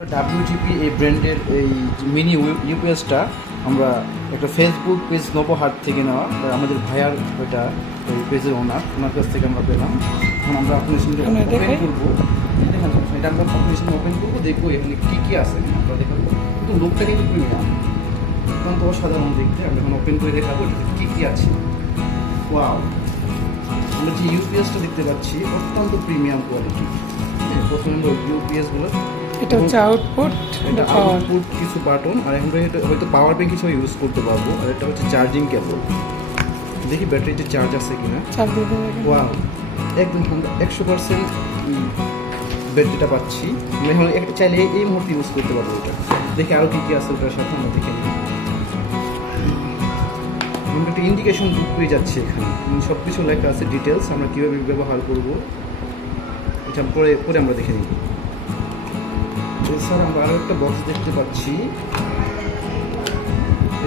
ডাব্লিউটিপি এই ব্র্যান্ডের এই মিনি ইউপিএসটা আমরা একটা ফেসবুক পেজ নবহাট থেকে নেওয়া, আমাদের ভাইয়ার ওইটা ওই পেজের ওনার কাছ থেকে আমরা পেলাম। এখন আমরা অ্যাপ্লিকেশনটা ওপেন করবো, দেখেন এটা আমরা অ্যাপ্লিকেশন ওপেন করবো, দেখবো এখানে কী কী আছে আমরা দেখাবো। কিন্তু লোকটা কিন্তু প্রিমিয়াম, অত্যন্ত অসাধারণ দেখতে। আমরা এখন ওপেন করে দেখাবো এটাতে কী কী আছে। ওয়াও, আমরা যে ইউপিএসটা দেখতে পাচ্ছি অত্যন্ত প্রিমিয়াম কোয়ালিটি। প্রথমে আমরা ইউপিএসগুলো, এটা হচ্ছে আউটপুট, এটা আউটপুট কিছু বাটন, আর এখন এটা হয়তো পাওয়ার ব্যাংক হিসেবে ইউজ করতে পারবো। আর এটা হচ্ছে চার্জিং কেবল, দেখি ব্যাটারিতে চার্জ আছে কিনা। ওয়াও, একদম 100% ব্যাটারিটা পাচ্ছি। আমি এখন চাইলে এই মুহূর্তে ইউজ করতে পারবো। ওটা দেখি আরও কী কী আছে ওটার সাথে আমরা দেখে নিই। আমরা একটা ইন্ডিকেশন বুক পেয়ে যাচ্ছে এখানে, সব কিছু লেখা আছে ডিটেলস, আমরা কীভাবে ব্যবহার করবো এটা পরে আমরা দেখে নিই। এছাড়া আমরা আরও একটা বক্স দেখতে পাচ্ছি,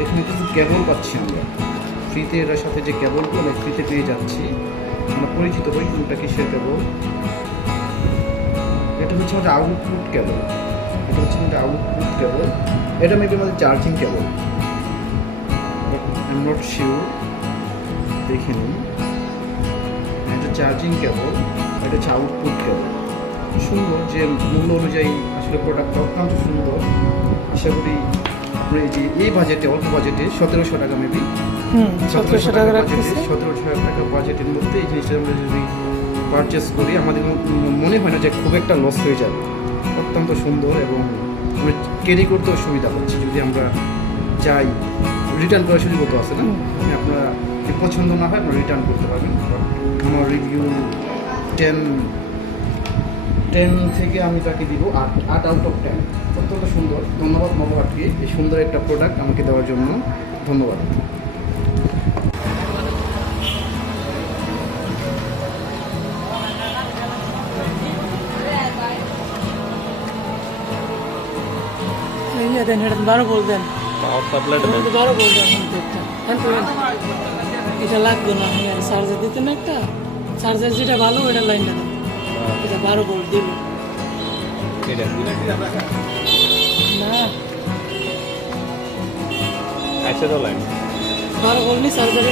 এখানে কিছু কেবল পাচ্ছি আমরা ফ্রিতে। এটার সাথে যে কেবলগুলো আমরা ফ্রিতে পেয়ে যাচ্ছি, আমরা পরিচিত হই কোনটা কিসের কেবল। এটা হচ্ছে আমাদের আউটপুট কেবল, এটা মেবি আমাদের charging cable, I am not sure, দেখে নিই। এটা চার্জিং কেবল, এটা হচ্ছে আউটপুট কেবল। সুন্দর, যে মূল্য অনুযায়ী আসলে প্রোডাক্টটা অত্যন্ত সুন্দর। আশা করি আমরা এই বাজেটে, অল্প বাজেটে 1700 টাকা মেবি, 1700 টাকা বাজেটের মধ্যে এই জিনিসটা আমরা যদি পারচেস করি, আমাদের মনে হয় না যে খুব একটা লস হয়ে যাবে। অত্যন্ত সুন্দর এবং আমরা ক্যারি করতেও সুবিধা পাচ্ছি। যদি আমরা চাই রিটার্ন করার সুযোগও আছে না, আপনারা পছন্দ না হয় আপনারা রিটার্ন করতে পারবেন। আমার রিভিউ 10 থেকে আমি তাকে দিব 8 আউট অফ 10। অত্যন্ত সুন্দর। ধন্যবাদ নবহাটকে এই সুন্দর একটা প্রোডাক্ট আমাকে দেওয়ার জন্য, ধন্যবাদ। এটা লাগবে না, চার্জার দিতে না, একটা চার্জার যেটা ভালো ওইটা লাইনটা দেন, এটা 12 ভোল্ট দিল না, 12 ভোল্ট নি চার্জারে